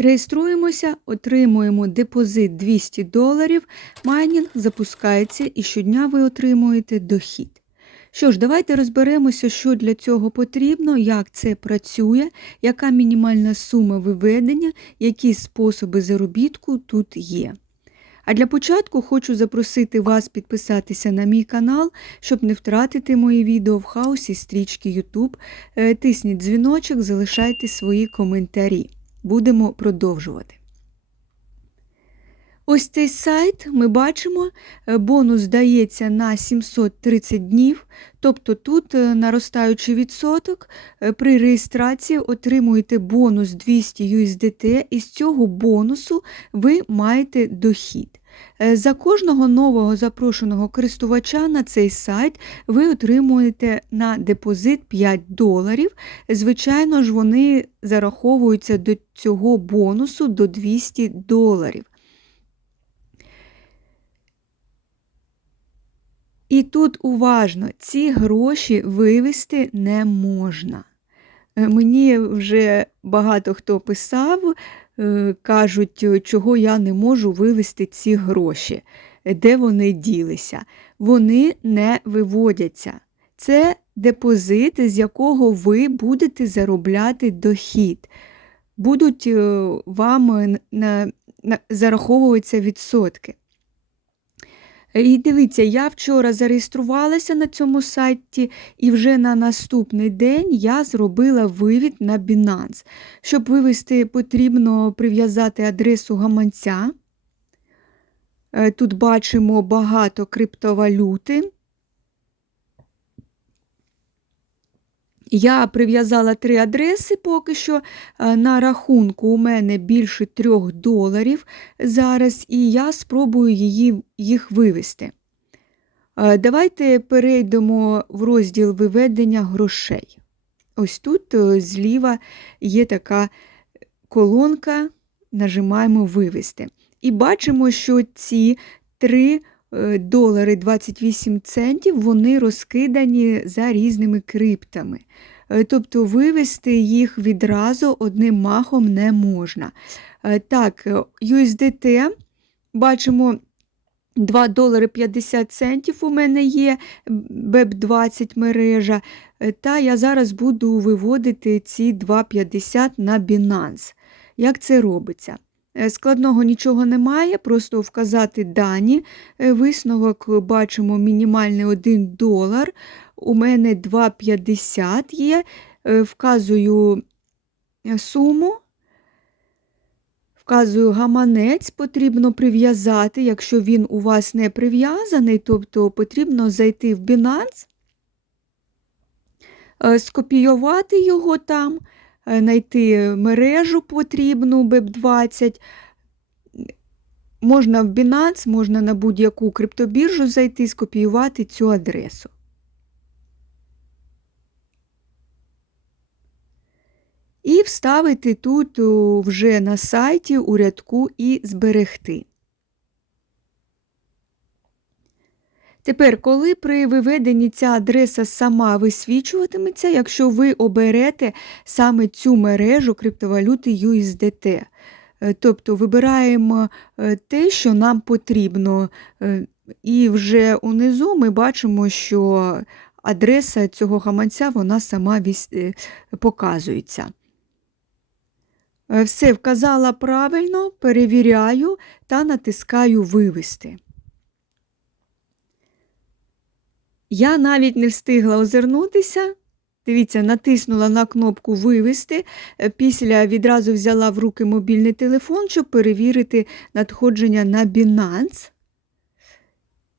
Реєструємося, отримуємо депозит 200 доларів, майнінг запускається і щодня ви отримуєте дохід. Що ж, давайте розберемося, що для цього потрібно, як це працює, яка мінімальна сума виведення, які способи заробітку тут є. А для початку хочу запросити вас підписатися на мій канал, щоб не втратити мої відео в хаосі стрічки YouTube. Е, Тисніть дзвіночок, залишайте свої коментарі. Будемо продовжувати. Ось цей сайт ми бачимо, е, бонус дається на 730 днів, тобто тут е, наростаючий відсоток, е, при реєстрації отримуєте бонус 200 USDT, і з цього бонусу ви маєте дохід. Е, За кожного нового запрошеного користувача на цей сайт ви отримуєте на депозит 5 доларів. Звичайно ж, вони зараховуються до цього бонусу до 200 доларів. І тут уважно, ці гроші вивести не можна. Е, Мені вже багато хто писав, е, кажуть, чого я не можу вивести ці гроші, е, де вони ділися. Вони не виводяться. Це депозит, з якого ви будете заробляти дохід. Будуть е, вам е, на, на, зараховуватися відсотки. І дивіться, я вчора зареєструвалася на цьому сайті, і вже на наступний день я зробила вивід на Binance. Щоб вивести, потрібно прив'язати адресу гаманця. Е, Тут бачимо багато криптовалюти. Я прив'язала три адреси поки що. Е, На рахунку у мене більше трьох доларів зараз, і я спробую її, їх вивести. Е, Давайте перейдемо в розділ виведення грошей. Ось тут е, зліва є така колонка, нажимаємо вивести. І бачимо, що ці 3 е, долари 28 центів вони розкидані за різними криптами. Е, Тобто вивести їх відразу одним махом не можна. Е, Так, е, USDT бачимо 2 долари 50 центів у мене є, BEP20 мережа. Е, Та я зараз буду виводити ці 2,50 на Binance. Як це робиться? Е, Складного нічого немає, просто вказати дані. Е, Висновок бачимо мінімальний 1 долар. У мене 2,50 є. Е, Вказую суму. Вказую гаманець, потрібно прив'язати, якщо він у вас не прив'язаний, тобто потрібно зайти в Binance, скопіювати його там, знайти мережу потрібну BEP20. Можна в Binance, можна на будь-яку криптобіржу зайти, скопіювати цю адресу. І вставити тут вже на сайті у рядку і зберегти. Тепер, коли при виведенні ця адреса сама висвічуватиметься, якщо ви оберете саме цю мережу криптовалюти USDT. Е, Тобто вибираємо е, те, що нам потрібно, е, і вже унизу ми бачимо, що адреса цього гаманця вона сама показується. Все вказала правильно, перевіряю та натискаю Вивести. Я навіть не встигла озирнутися. Дивіться, натиснула на кнопку Вивести. Е, Після відразу взяла в руки мобільний телефон, щоб перевірити надходження на Binance.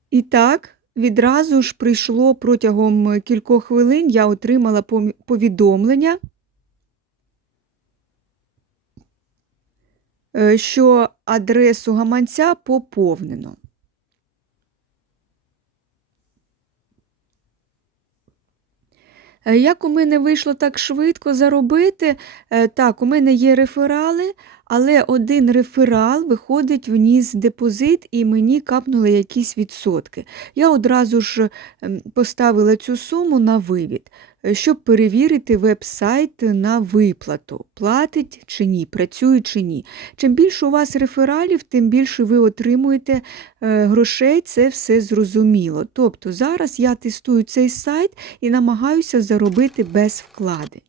І так, відразу ж прийшло протягом кількох хвилин, я отримала повідомлення. е, що адресу гаманця поповнено. Як у мене вийшло так швидко заробити? Е, Так, у мене є реферали, але один реферал виходить вніс депозит і мені капнули якісь відсотки. Я одразу ж ем, поставила цю суму на вивід. Щоб перевірити веб-сайт на виплату, платить чи ні, працює чи ні. Чим більше у вас рефералів, тим більше ви отримуєте е, грошей, це все зрозуміло. Тобто зараз я тестую цей сайт і намагаюся заробити без вкладень.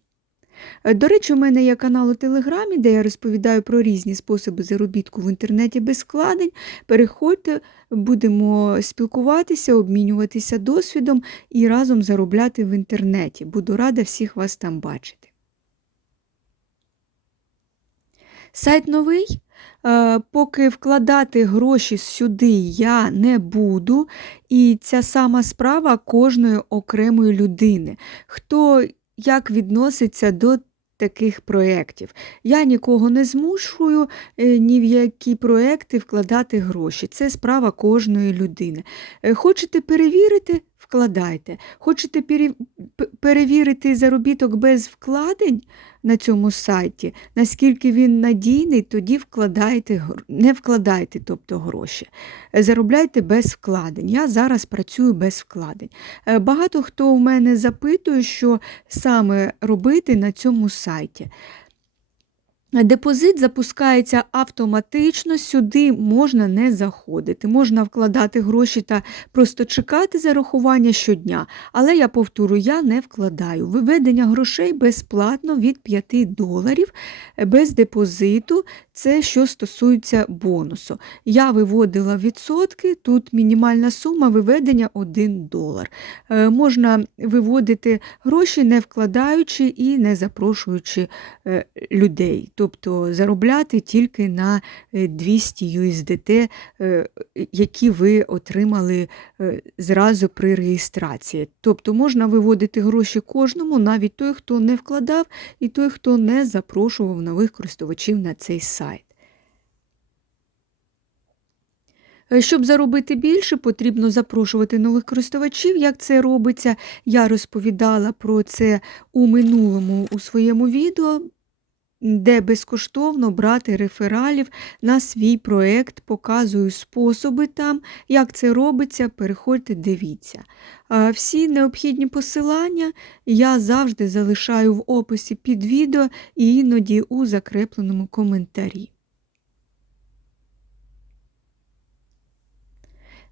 Е, До речі, у мене є канал у Телеграмі, де я розповідаю про різні способи заробітку в інтернеті без вкладень. Переходьте, будемо спілкуватися, обмінюватися досвідом і разом заробляти в інтернеті. Буду рада всіх вас там бачити. Сайт новий. Е, Поки вкладати гроші сюди я не буду, і ця сама справа кожної окремої людини. Хто як відноситься до таких проєктів. Я нікого не змушую е, ні в які проєкти вкладати гроші. Це справа кожної людини. Е, Хочете перевірити? Вкладайте. Хочете пере- перевірити заробіток без вкладень на цьому сайті, наскільки він надійний, тоді вкладайте, не вкладайте тобто, гроші. Е, Заробляйте без вкладень. Я зараз працюю без вкладень. Е, Багато хто в мене запитує, що саме робити на цьому сайті. Депозит запускається автоматично, сюди можна не заходити. Можна вкладати гроші та просто чекати зарахування щодня. Але я повторю, я не вкладаю. Виведення грошей безплатно від 5 доларів без депозиту. Це що стосується бонусу. Я виводила відсотки, тут мінімальна сума виведення 1 долар. Е, Можна виводити гроші, не вкладаючи і не запрошуючи е, людей, тобто заробляти тільки на е, 200 USDT, е, які ви отримали зразу при реєстрації. Тобто можна виводити гроші кожному, навіть той, хто не вкладав, і той, хто не запрошував нових користувачів на цей сайт. Щоб заробити більше, потрібно запрошувати нових користувачів. Як це робиться, я розповідала про це у минулому у своєму відео, де безкоштовно брати рефералів на свій проєкт, показую способи там, як це робиться, переходьте, дивіться. Всі необхідні посилання я завжди залишаю в описі під відео і іноді у закрепленому коментарі.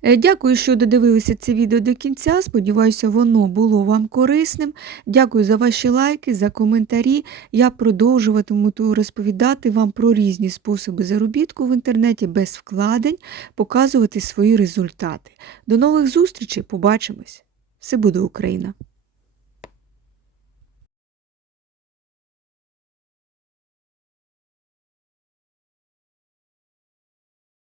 Дякую, що додивилися це відео до кінця. Сподіваюся, воно було вам корисним. Дякую за ваші лайки, за коментарі. Я продовжуватиму розповідати вам про різні способи заробітку в інтернеті без вкладень, показувати свої результати. До нових зустрічей, побачимось! Все буде Україна!